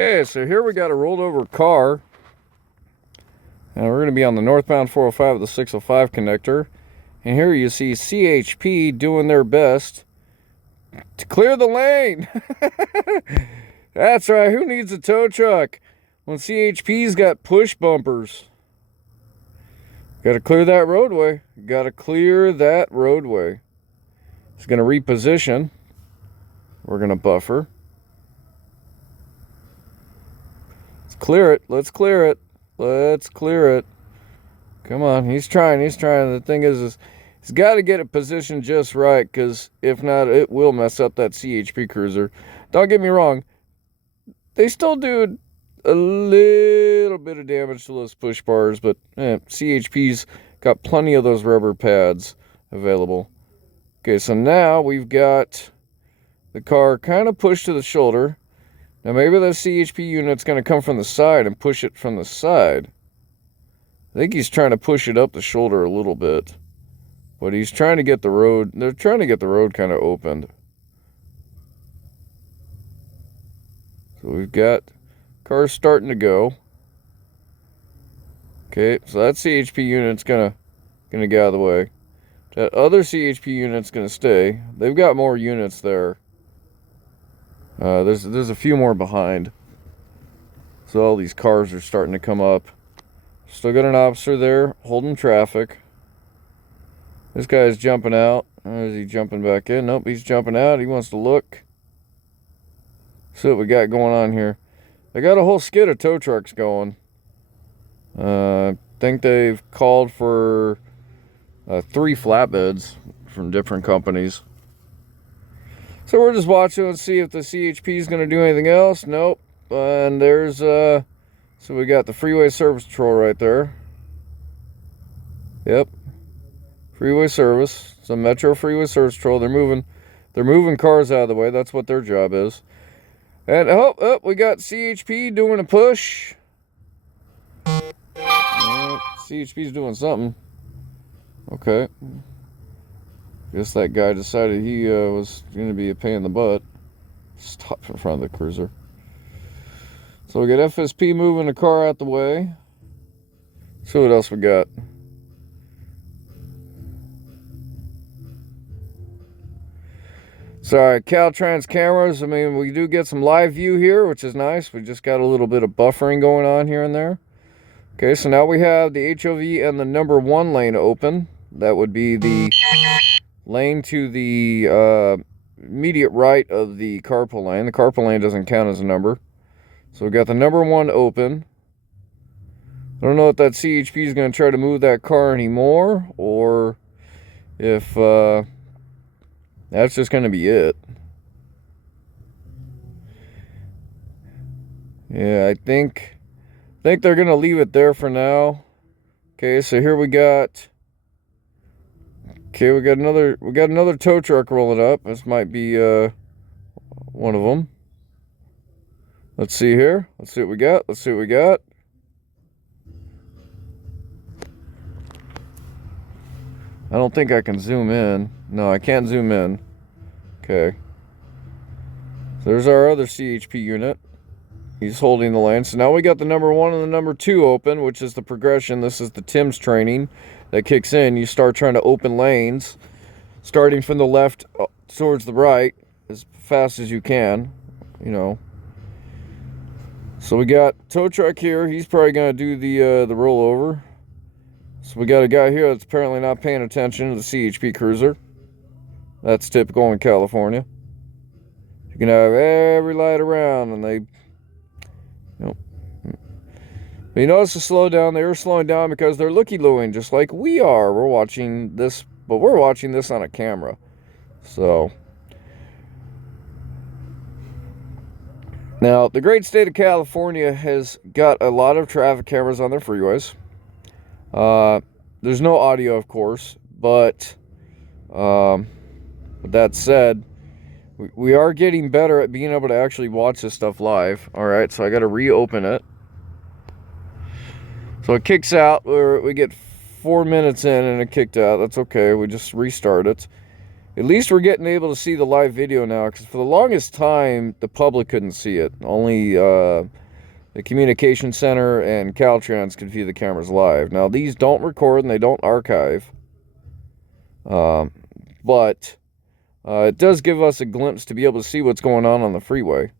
Okay, so here we got a rolled over car. And we're going to be on the northbound 405 of the 605 connector. And here you see CHP doing their best to clear the lane. That's right, who needs a tow truck when CHP's got push bumpers? Got to clear that roadway. Got to clear that roadway. It's going to reposition. We're going to buffer. Let's clear it. Let's clear it. Let's clear it. Come on. He's trying. He's trying. The thing is he's got to get it positioned just right, because if not, it will mess up that CHP cruiser. Don't get me wrong. They still do a little bit of damage to those push bars, but CHP's got plenty of those rubber pads available. Okay, so now we've got the car kind of pushed to the shoulder. Now maybe the CHP unit's going to come from the side and push it from the side. I think he's trying to push it up the shoulder a little bit. But he's trying to get the road, they're trying to get the road kind of opened. So we've got cars starting to go. Okay, so that CHP unit's gonna get out of the way. That other CHP unit's gonna stay. They've got more units there. There's a few more behind. So all these cars are starting to come up. Still got an officer there holding traffic. This guy's jumping out. Or is he jumping back in? Nope, he's jumping out. He wants to look. See what we got going on here. They got a whole skid of tow trucks going. I think they've called for 3 flatbeds from different companies. So we're just watching and see if the CHP is going to do anything else. Nope. And there's so we got the Freeway Service Patrol right there. Yep. Freeway Service. It's a Metro Freeway Service Patrol. They're moving cars out of the way. That's what their job is. And we got CHP doing a push. CHP's doing something. Okay. Guess that guy decided he was going to be a pain in the butt. Stop in front of the cruiser. So we got FSP moving the car out the way. See what else we got. Sorry, Caltrans cameras. I mean, we do get some live view here, which is nice. We just got a little bit of buffering going on here and there. Okay, so now we have the HOV and the number 1 lane open. That would be the lane to the immediate right of the carpool lane. The carpool lane doesn't count as a number. So we got the number 1 open. I don't know if that CHP is going to try to move that car anymore, or if that's just going to be it. Yeah, I think they're going to leave it there for now. Okay, so here we got. Okay, we got another tow truck rolling up. This might be one of them. Let's see here. Let's see what we got. Let's see what we got. I don't think I can zoom in. No, I can't zoom in. Okay. So there's our other CHP unit. He's holding the lane. So now we got the number 1 and the number 2 open, which is the progression. This is the Tim's training that kicks in. You start trying to open lanes, starting from the left towards the right as fast as you can, you know. So we got tow truck here. He's probably going to do the rollover. So we got a guy here that's apparently not paying attention to the CHP cruiser. That's typical in California. You can have every light around, and they, but you notice the slow down. They are slowing down because they're looky-looing, just like we are. We're watching this, but we're watching this on a camera. So now the great state of California has got a lot of traffic cameras on their freeways. There's no audio, of course, but with that said, we are getting better at being able to actually watch this stuff live. All right, so I got to reopen it. So it kicks out. We get 4 minutes in and it kicked out. That's okay. We just restart it. At least we're getting able to see the live video now, because for the longest time, the public couldn't see it. Only the communication center and Caltrans could view the cameras live. Now, these don't record and they don't archive. But it does give us a glimpse to be able to see what's going on the freeway.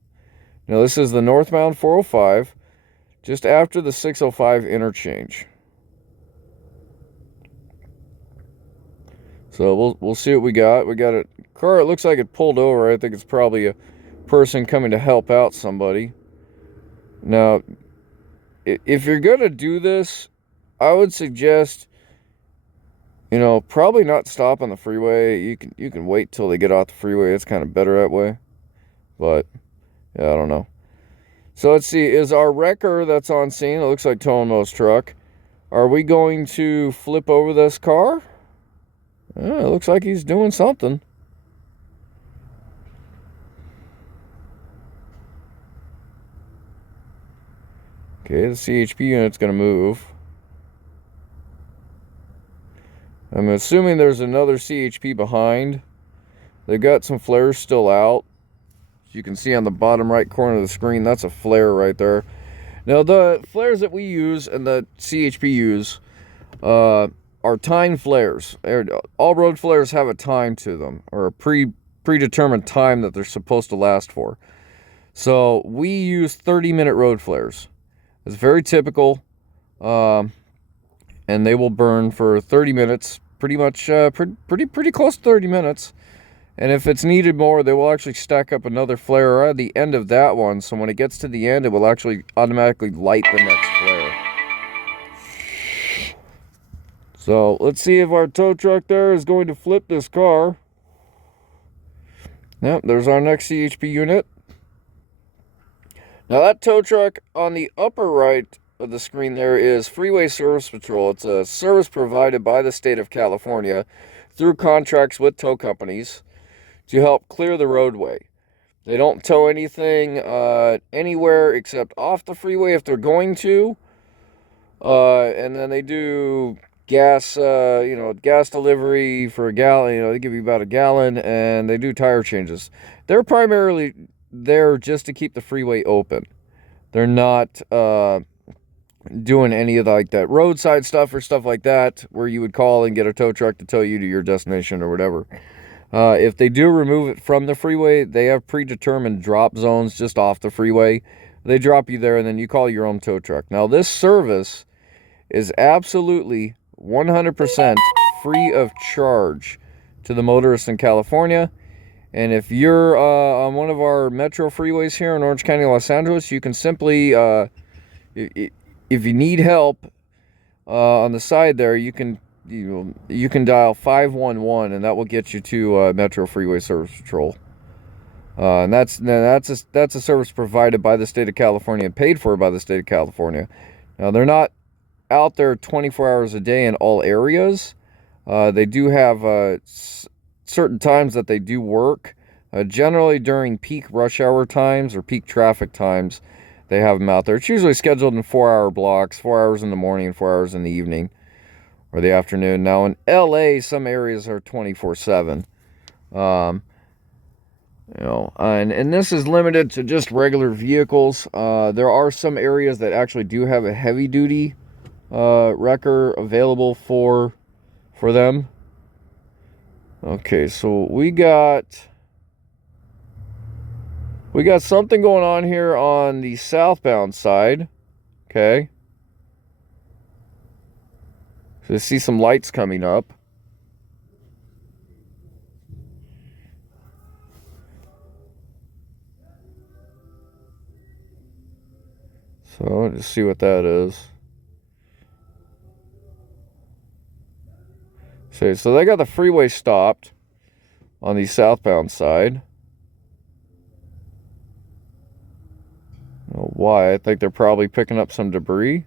Now, this is the northbound 405, just after the 605 interchange. So we'll see what we got. We got a car, it looks like it pulled over. I think it's probably a person coming to help out somebody. Now, if you're going to do this, I would suggest, probably not stop on the freeway. You can wait till they get off the freeway. It's kind of better that way. But, yeah, I don't know. So let's see. Is our wrecker that's on scene, it looks like Tomo's truck, are we going to flip over this car? Yeah, it looks like he's doing something. Okay, the CHP unit's going to move. I'm assuming there's another CHP behind. They've got some flares still out. As you can see on the bottom right corner of the screen, that's a flare right there. Now, the flares that we use and the CHP use are timed flares. All road flares have a time to them, or a predetermined time that they're supposed to last for. So we use 30-minute road flares. It's very typical, and they will burn for 30 minutes, pretty much, pretty close to 30 minutes. And if it's needed more, they will actually stack up another flare at the end of that one. So when it gets to the end, it will actually automatically light the next flare. So let's see if our tow truck there is going to flip this car. Yep, there's our next CHP unit. Now that tow truck on the upper right of the screen there is Freeway Service Patrol. It's a service provided by the state of California through contracts with tow companies to help clear the roadway. They don't tow anything anywhere except off the freeway if they're going to. And then they do gas, gas delivery for a gallon. They give you about a gallon, and they do tire changes. They're primarily there just to keep the freeway open. They're not doing any of that roadside stuff or stuff like that, where you would call and get a tow truck to tow you to your destination or whatever. If they do remove it from the freeway, they have predetermined drop zones just off the freeway. They drop you there, and then you call your own tow truck. Now, this service is absolutely 100% free of charge to the motorists in California. And if you're on one of our metro freeways here in Orange County, Los Angeles, you can simply, if you need help on the side there, you can dial 511, and that will get you to Metro Freeway Service Patrol. And that's a service provided by the state of California and paid for by the state of California. Now, they're not out there 24 hours a day in all areas. They do have certain times that they do work. Generally during peak rush hour times or peak traffic times, they have them out there. It's usually scheduled in 4-hour blocks, 4 hours in the morning and 4 hours in the evening or the afternoon. Now, in LA, some areas are 24/7. And this is limited to just regular vehicles. There are some areas that actually do have a heavy-duty wrecker available for them. Okay, so we got something going on here on the southbound side. Okay. So I see some lights coming up. So let's see what that is. So they got the freeway stopped on the southbound side. Why? I think they're probably picking up some debris.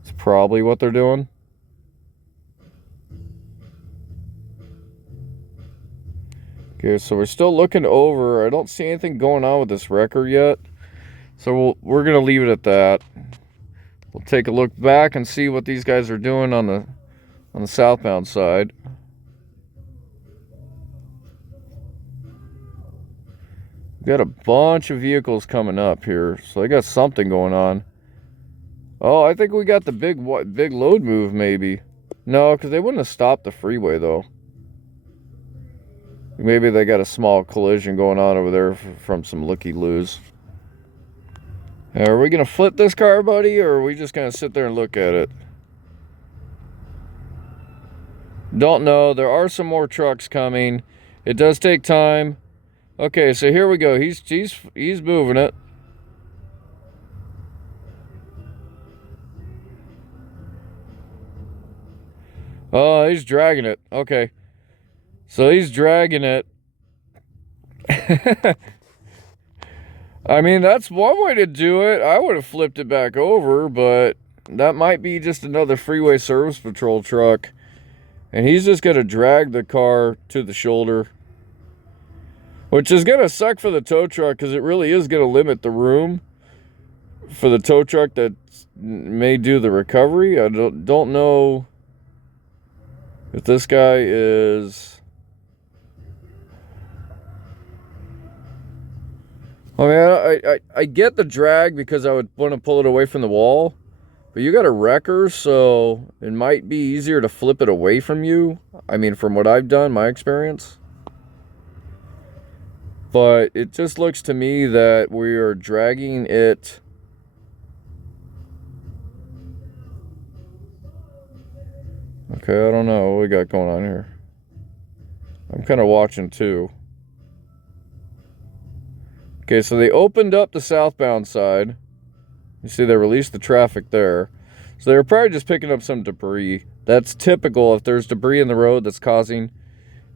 It's probably what they're doing. Okay, so we're still looking over. I don't see anything going on with this wrecker yet. So we're going to leave it at that. We'll take a look back and see what these guys are doing on the southbound side. We got a bunch of vehicles coming up here, so they got something going on. Oh, I think we got the big load move, maybe. No, because they wouldn't have stopped the freeway, though. Maybe they got a small collision going on over there from some looky-loos. Are we going to flip this car, buddy, or are we just going to sit there and look at it? Don't know. There are some more trucks coming. It does take time. Okay, so here we go. He's moving it. Oh, he's dragging it. Okay. So he's dragging it. I mean, that's one way to do it. I would have flipped it back over, but that might be just another Freeway Service Patrol truck. And he's just going to drag the car to the shoulder. Which is going to suck for the tow truck, because it really is going to limit the room for the tow truck that may do the recovery. I don't know if this guy is... I mean, I get the drag because I would want to pull it away from the wall. But you got a wrecker, so it might be easier to flip it away from you. I mean, from what I've done, my experience. But it just looks to me that we are dragging it. Okay, I don't know what we got going on here. I'm kind of watching too. Okay, so they opened up the southbound side. You see they released the traffic there. So they're probably just picking up some debris. That's typical. If there's debris in the road that's causing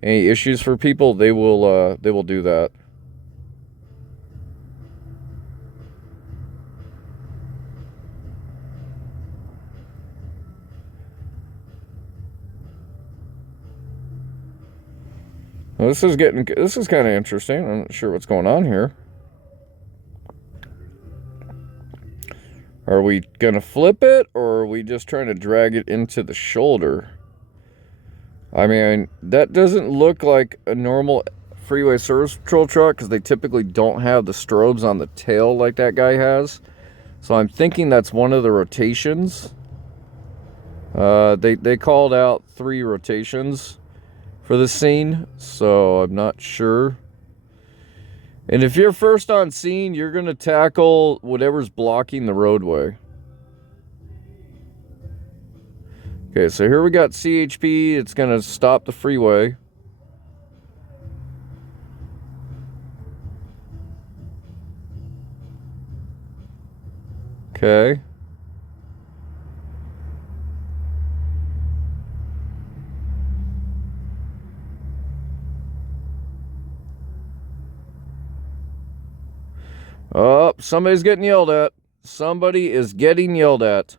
any issues for people, they will do that. Well, this is kind of interesting. I'm not sure what's going on here. Are we gonna flip it, or are we just trying to drag it into the shoulder? I mean, that doesn't look like a normal Freeway Service Patrol truck, because they typically don't have the strobes on the tail like that guy has. So I'm thinking that's one of the rotations. They called out 3 rotations for the scene, so I'm not sure. And if you're first on scene, you're going to tackle whatever's blocking the roadway. Okay, so here we got CHP. It's going to stop the freeway. Okay. Oh, somebody's getting yelled at. Somebody is getting yelled at.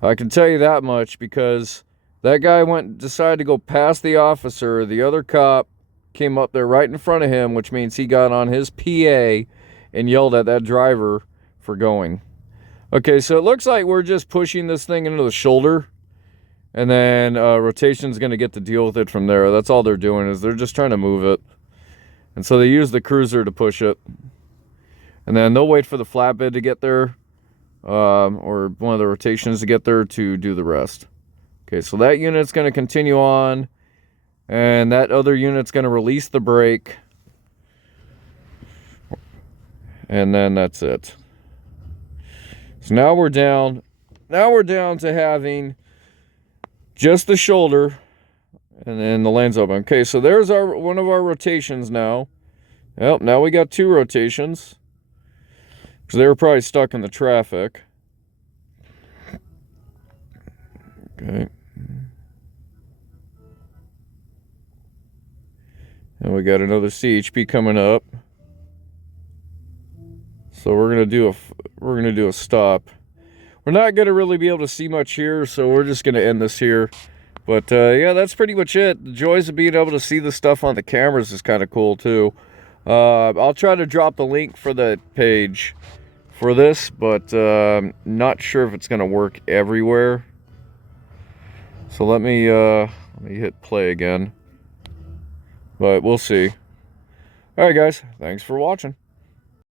I can tell you that much, because that guy decided to go past the officer. The other cop came up there right in front of him, which means he got on his PA and yelled at that driver for going. Okay, so it looks like we're just pushing this thing into the shoulder, and then rotation's going to get to deal with it from there. That's all they're doing, is they're just trying to move it. And so they use the cruiser to push it. And then they'll wait for the flatbed to get there, or one of the rotations to get there to do the rest. Okay, so that unit's going to continue on, and that other unit's going to release the brake. And then that's it. So now we're down to having just the shoulder, and then the lane's open. Okay, so there's one of our rotations now. Well, now we got 2 rotations. So they were probably stuck in the traffic. Okay. And we got another CHP coming up. So we're gonna do a stop. We're not gonna really be able to see much here, so we're just gonna end this here. But yeah, that's pretty much it. The joys of being able to see the stuff on the cameras is kind of cool too. I'll try to drop the link for the page for this, but not sure if it's going to work everywhere. So let me hit play again, but we'll see. All right, guys. Thanks for watching.